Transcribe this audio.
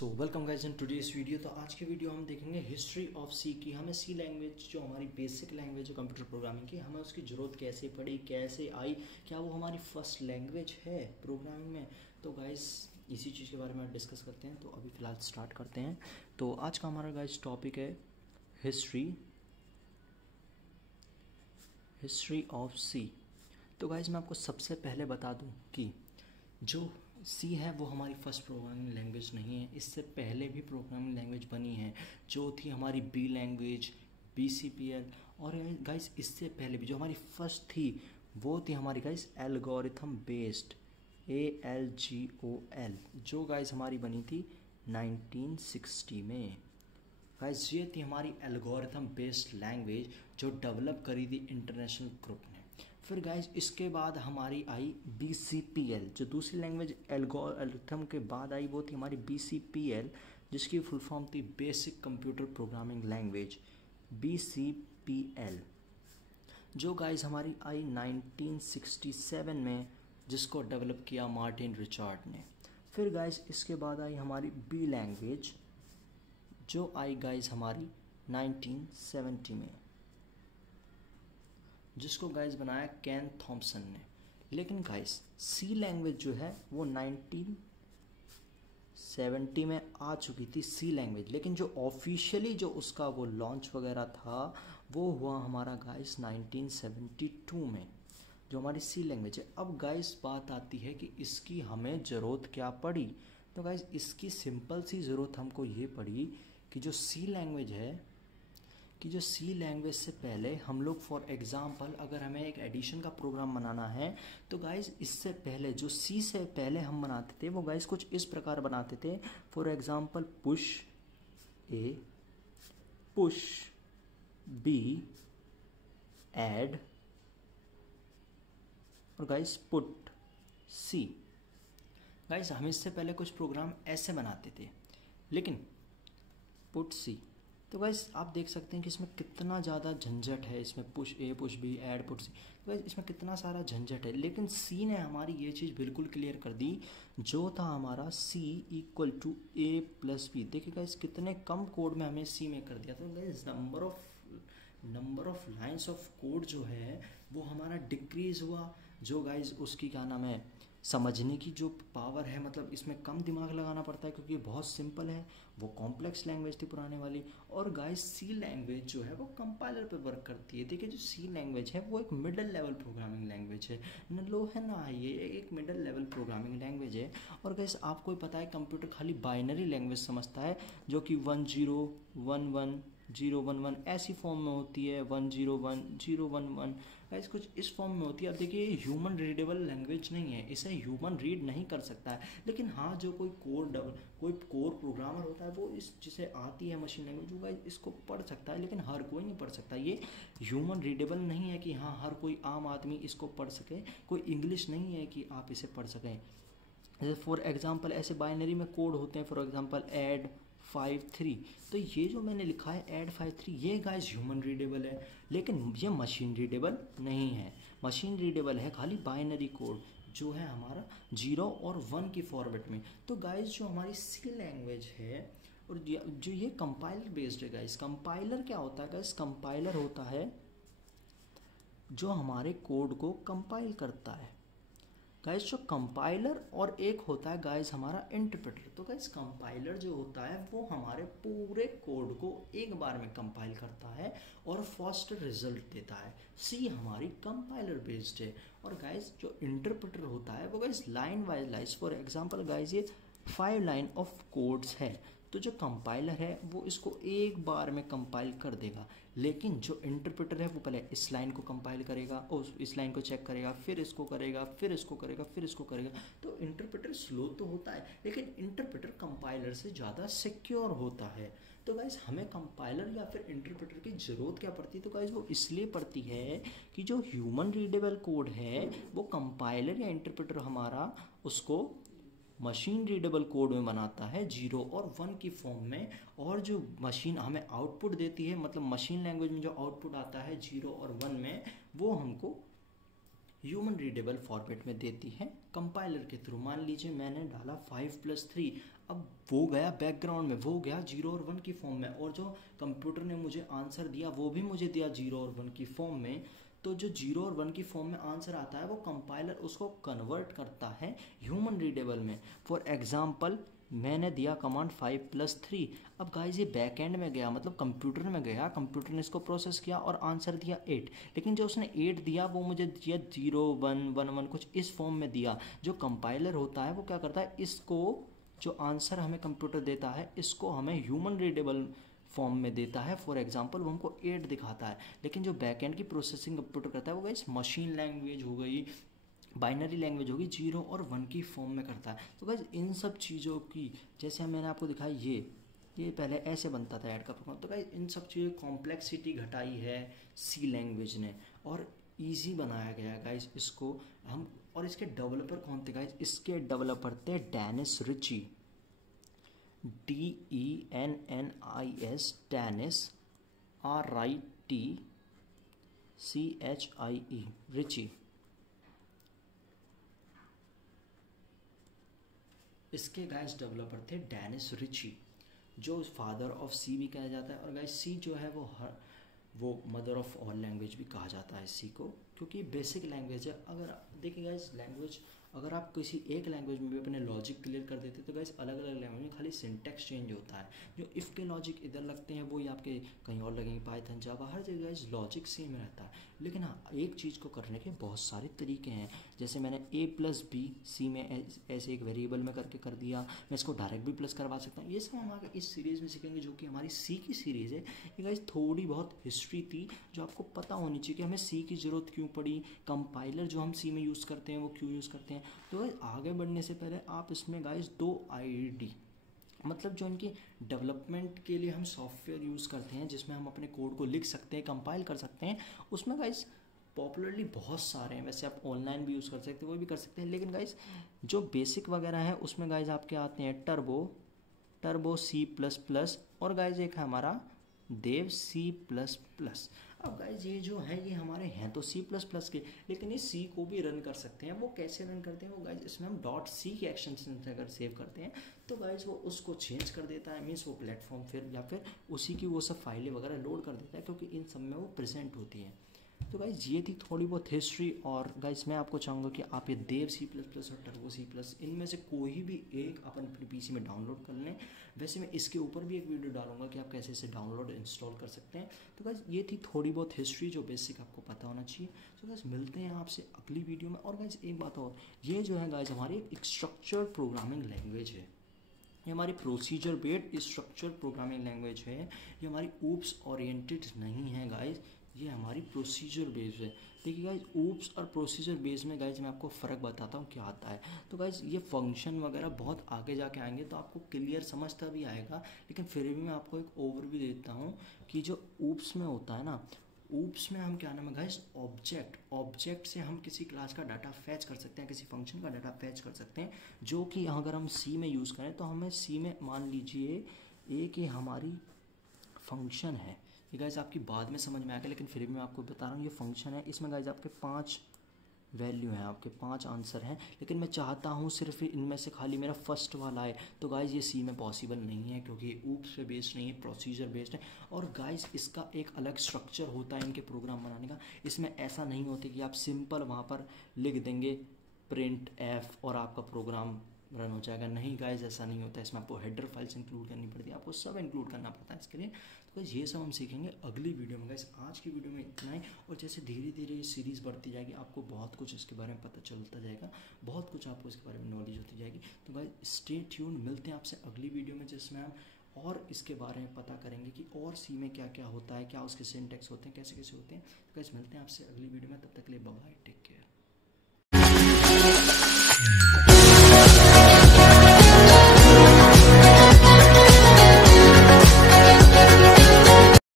So welcome guys in today's video. तो आज की वीडियो हम देखेंगे हिस्ट्री ऑफ सी की। हमें सी लैंग्वेज जो हमारी बेसिक लैंग्वेज है कंप्यूटर प्रोग्रामिंग की, हमें उसकी ज़रूरत कैसे पड़ी, कैसे आई, क्या वो हमारी फर्स्ट लैंग्वेज है प्रोग्रामिंग में। तो गाइज इसी चीज़ के बारे में डिस्कस करते हैं। तो अभी फ़िलहाल स्टार्ट करते हैं। तो आज का हमारा गाइज टॉपिक है हिस्ट्री ऑफ सी। तो गाइज मैं आपको सबसे पहले बता दूं कि जो सी है वो हमारी फर्स्ट प्रोग्रामिंग लैंग्वेज नहीं है। इससे पहले भी प्रोग्रामिंग लैंग्वेज बनी है जो थी हमारी बी लैंग्वेज, BCPL। और गाइस इससे पहले भी जो हमारी फर्स्ट थी वो थी हमारी गाइस एल्गोरिथम बेस्ड, ALGOL, जो गाइस हमारी बनी थी 1960 में। गाइस ये थी हमारी एल्गोरिथम बेस्ड लैंग्वेज जो डेवलप करी थी इंटरनेशनल ग्रुप ने। फिर गाइज इसके बाद हमारी आई BCPL, जो दूसरी लैंग्वेज एल्गोरिथम के बाद आई वो थी हमारी BCPL, जिसकी फुल फॉर्म थी basic computer programming language, BCPL, जो गाइज हमारी आई 1967 में, जिसको डेवलप किया मार्टिन रिचर्ड ने। फिर गाइज इसके बाद आई हमारी बी लैंग्वेज जो आई गाइज हमारी 1970 में, जिसको गाइस बनाया केन थॉम्पसन ने। लेकिन गाइस सी लैंग्वेज जो है वो 1970 में आ चुकी थी सी लैंग्वेज, लेकिन जो ऑफिशियली जो उसका वो लॉन्च वगैरह था वो हुआ हमारा गाइस 1972 में, जो हमारी सी लैंग्वेज है। अब गाइस बात आती है कि इसकी हमें ज़रूरत क्या पड़ी। तो गाइस इसकी सिंपल सी ज़रूरत हमको ये पड़ी कि जो सी लैंग्वेज है, कि जो सी लैंग्वेज से पहले हम लोग फॉर एग्ज़ाम्पल अगर हमें एक एडिशन का प्रोग्राम बनाना है तो गाइस इससे पहले जो सी से पहले हम बनाते थे वो गाइस कुछ इस प्रकार बनाते थे। For example push A, push B, add और गाइस पुट C। गाइस हम इससे पहले कुछ प्रोग्राम ऐसे बनाते थे, लेकिन पुट C। तो गाइस आप देख सकते हैं कि इसमें कितना ज़्यादा झंझट है। इसमें push A, push B, add, put C, तो गाइस इसमें कितना सारा झंझट है। लेकिन C ने हमारी ये चीज़ बिल्कुल क्लियर कर दी, जो था हमारा C equal to A plus B। देखिए गाइस कितने कम कोड में हमें C में कर दिया। तो guys number of lines of code जो है वो हमारा डिक्रीज़ हुआ। जो गाइस उसकी क्या नाम है, समझने की जो पावर है, मतलब इसमें कम दिमाग लगाना पड़ता है क्योंकि बहुत सिंपल है। वो कॉम्प्लेक्स लैंग्वेज थी पुराने वाली। और गाइस सी लैंग्वेज जो है वो कंपाइलर पे वर्क करती है। देखिए जो सी लैंग्वेज है वो एक मिडिल लेवल प्रोग्रामिंग लैंग्वेज है, न लो है ना हाई, ये एक मिडिल लेवल प्रोग्रामिंग लैंग्वेज है। और गाइस आपको पता है कंप्यूटर खाली बाइनरी लैंग्वेज समझता है, जो कि 1011 ऐसी फॉर्म में होती है, 101 गाइस कुछ इस फॉर्म में होती है। अब देखिए ये ह्यूमन रीडेबल लैंग्वेज नहीं है, इसे ह्यूमन रीड नहीं कर सकता है। लेकिन हाँ जो कोई कोर प्रोग्रामर होता है वो इस जिसे आती है मशीन लैंग्वेज, वो गाइस इसको पढ़ सकता है, लेकिन हर कोई नहीं पढ़ सकता। ये ह्यूमन रीडेबल नहीं है कि हाँ हर कोई आम आदमी इसको पढ़ सके। कोई इंग्लिश नहीं है कि आप इसे पढ़ सकें। जैसे फॉर एग्जाम्पल ऐसे बाइनरी में कोड होते हैं, फॉर एग्जाम्पल ऐड 53। तो ये जो मैंने लिखा है ऐड 53, ये गाइस ह्यूमन रीडेबल है, लेकिन ये मशीन रीडेबल नहीं है। मशीन रीडेबल है खाली बाइनरी कोड जो है हमारा 0 और 1 की फॉर्मेट में। तो गाइस जो हमारी सी लैंग्वेज है और जो ये कंपाइलर बेस्ड है गाइस। कंपाइलर क्या होता है गाइस? कंपाइलर होता है जो हमारे कोड को कंपाइल करता है गाइस, जो कंपाइलर, और एक होता है गाइस हमारा इंटरप्रेटर। तो गाइस कंपाइलर जो होता है वो हमारे पूरे कोड को एक बार में कंपाइल करता है और फास्ट रिजल्ट देता है। सी हमारी कंपाइलर बेस्ड है। और गाइस जो इंटरप्रेटर होता है वो guys line wise lines, for example guys ये 5 लाइन ऑफ कोड्स है, तो जो कंपाइलर है वो इसको एक बार में कंपाइल कर देगा। लेकिन जो इंटरप्रेटर है वो पहले इस लाइन को कंपाइल करेगा और इस लाइन को चेक करेगा, फिर इसको करेगा, फिर इसको करेगा, फिर इसको करेगा। तो इंटरप्रेटर स्लो तो होता है, लेकिन इंटरप्रेटर कंपाइलर से ज़्यादा सिक्योर होता है। तो गाइस हमें कंपाइलर या फिर इंटरप्रेटर की ज़रूरत क्या पड़ती है? तो गाइस वो इसलिए पड़ती है कि जो ह्यूमन रीडेबल कोड है वो कंपाइलर या इंटरप्रेटर हमारा उसको मशीन रीडेबल कोड में बनाता है 0 और 1 की फॉर्म में। और जो मशीन हमें आउटपुट देती है, मतलब मशीन लैंग्वेज में जो आउटपुट आता है 0 और 1 में, वो हमको ह्यूमन रीडेबल फॉर्मेट में देती है कंपाइलर के थ्रू। मान लीजिए मैंने डाला 5+3, अब वो गया बैकग्राउंड में, वो गया 0 और 1 की फॉर्म में, और जो कंप्यूटर ने मुझे आंसर दिया वो भी मुझे दिया 0 और 1 की फॉर्म में। तो जो 0 और 1 की फॉर्म में आंसर आता है वो कंपाइलर उसको कन्वर्ट करता है ह्यूमन रीडेबल में। फॉर एग्जाम्पल मैंने दिया कमांड 5+3, अब गाइस ये बैक एंड में गया, मतलब कंप्यूटर में गया, कंप्यूटर ने इसको प्रोसेस किया और आंसर दिया 8, लेकिन जो उसने 8 दिया वो मुझे दिया 0 1 1 1 कुछ इस फॉर्म में दिया। जो कंपाइलर होता है वो क्या करता है, इसको जो आंसर हमें कंप्यूटर देता है इसको हमें ह्यूमन रीडेबल फॉर्म में देता है। फॉर एग्जांपल वो हमको 8 दिखाता है, लेकिन जो बैक एंड की प्रोसेसिंग कंप्यूटर करता है वो गाइस मशीन लैंग्वेज हो गई, बाइनरी लैंग्वेज होगी, 0 और 1 की फॉर्म में करता है। तो गाइस इन सब चीज़ों की, जैसे मैंने आपको दिखाया ये पहले ऐसे बनता था ऐड का प्रोग्राम, तो गाइस इन सब चीज़ों की कॉम्प्लेक्सिटी घटाई है सी लैंग्वेज ने और इजी बनाया गया है गाइस इसको हम। और इसके डेवलपर कौन थे गाइस, इसके डेवलपर थे Dennis Ritchie, DENNIS, Dennis, RITCHIE, Ritchie. इसके गाइस डेवलपर थे डेनिस रिची, जो फादर ऑफ सी भी कहा जाता है। और गाइस सी जो है वो मदर ऑफ ऑल लैंग्वेज भी कहा जाता है सी को, क्योंकि बेसिक लैंग्वेज है। अगर देखिए गाइस लैंग्वेज, अगर आप किसी एक लैंग्वेज में भी अपने लॉजिक क्लियर कर देते तो गाइस अलग अलग लैंग्वेज में खाली सिंटेक्स चेंज होता है। जो इफ़ के लॉजिक इधर लगते हैं वही आपके कहीं और लगेंगे, पाइथन जावा हर जगह गाइस लॉजिक सेम रहता है। लेकिन हाँ, एक चीज़ को करने के बहुत सारे तरीके हैं। जैसे मैंने a+b सी में ऐसे एक वेरिएबल में करके कर दिया, मैं इसको डायरेक्ट भी प्लस करवा सकता हूँ। ये सब हम आगे इस सीरीज़ में सीखेंगे, जो कि हमारी सी की सीरीज़ है। ये गाइस थोड़ी बहुत हिस्ट्री थी जो आपको पता होनी चाहिए कि हमें सी की ज़रूरत क्यों पड़ी, कंपाइलर जो हम सी में यूज़ करते हैं वो क्यों यूज़ करते हैं। तो आगे बढ़ने से पहले आप इसमें गाइस 2 ID, मतलब जो इनकी डेवलपमेंट के लिए हम सॉफ्टवेयर यूज़ करते हैं जिसमें हम अपने कोड को लिख सकते हैं, कंपाइल कर सकते हैं, उसमें गाइस पॉपुलरली बहुत सारे हैं। वैसे आप ऑनलाइन भी यूज़ कर सकते हैं, वो भी कर सकते हैं, लेकिन गाइस जो बेसिक वगैरह है उसमें गाइस आपके आते हैं टर्बो C++, और गाइस एक है हमारा देव C++। अब गाइज ये जो है ये हमारे हैं तो C++ के, लेकिन ये C को भी रन कर सकते हैं। वो कैसे रन करते हैं, वो गाइज इसमें हम .c की एक्सटेंशन से अगर सेव करते हैं तो गाइज वो उसको चेंज कर देता है, मीन्स वो प्लेटफॉर्म फिर या फिर उसी की वो सब फाइलें वगैरह लोड कर देता है, क्योंकि इन सब में वो प्रेजेंट होती है। तो गाइज ये थी थोड़ी बहुत हिस्ट्री। और गाइज मैं आपको चाहूँगा कि आप ये देव C++ और टर्बो C++ इनमें से कोई भी एक अपन अपने पीसी में डाउनलोड कर लें। वैसे मैं इसके ऊपर भी एक वीडियो डालूंगा कि आप कैसे इसे डाउनलोड इंस्टॉल कर सकते हैं। तो गाइज ये थी थोड़ी बहुत हिस्ट्री जो बेसिक आपको पता होना चाहिए। तो गाइज मिलते हैं आपसे अगली वीडियो में। और गाइज एक बात और, ये जो है गाइज हमारी एक स्ट्रक्चर प्रोग्रामिंग लैंग्वेज है, ये हमारी procedure based structure programming language है। ये हमारी ऊप्स ओरिएंटेड नहीं है गाइज, ये हमारी प्रोसीजर बेस्ड है। देखिए गाइज ऊप्स और प्रोसीजर बेस्ड में गाइज मैं आपको फ़र्क बताता हूँ क्या आता है। तो गाइज ये फंक्शन वगैरह बहुत आगे जाके आएंगे तो आपको क्लियर समझता भी आएगा, लेकिन फिर भी मैं आपको एक ओवरव्यू देता हूँ कि जो ऊप्स में होता है ना, ऊप्स में हम क्या नाम है गाइज ऑब्जेक्ट से हम किसी क्लास का डाटा फैच कर सकते हैं, किसी फंक्शन का डाटा फैच कर सकते हैं, जो कि अगर हम सी में यूज़ करें तो हमें सी में मान लीजिए एक ये हमारी फंक्शन है। ये गाइज आपकी बाद में समझ में आएगा, लेकिन फिर भी मैं आपको बता रहा हूँ ये फंक्शन है। इसमें गाइज आपके 5 वैल्यू हैं, आपके 5 आंसर हैं, लेकिन मैं चाहता हूँ सिर्फ इनमें से खाली मेरा फर्स्ट वाला है। तो गाइज ये सी में पॉसिबल नहीं है, क्योंकि ये ऊप्स पे बेस्ड नहीं है, प्रोसीजर बेस्ड है। और गाइज इसका एक अलग स्ट्रक्चर होता है इनके प्रोग्राम बनाने का। इसमें ऐसा नहीं होता कि आप सिंपल वहाँ पर लिख देंगे प्रिंट एफ और आपका प्रोग्राम रन हो जाएगा। नहीं गाइज ऐसा नहीं होता है, इसमें आपको हेडर फाइल्स इंक्लूड करनी पड़ती है, आपको सब इंक्लूड करना पड़ता है इसके लिए। तो गाइज ये सब हम सीखेंगे अगली वीडियो में। गाइज आज की वीडियो में इतना ही, और जैसे धीरे धीरे ये सीरीज़ बढ़ती जाएगी आपको बहुत कुछ इसके बारे में पता चलता जाएगा, बहुत कुछ आपको इसके बारे में नॉलेज होती जाएगी। तो गाइज स्टे ट्यून, मिलते हैं आपसे अगली वीडियो में जिसमें हम और इसके बारे में पता करेंगे कि और सी में क्या क्या होता है, क्या उसके सिंटैक्स होते हैं, कैसे कैसे होते हैं। तो गाइज मिलते हैं आपसे अगली वीडियो में, तब तक के लिए बाय बाय, टेक केयर।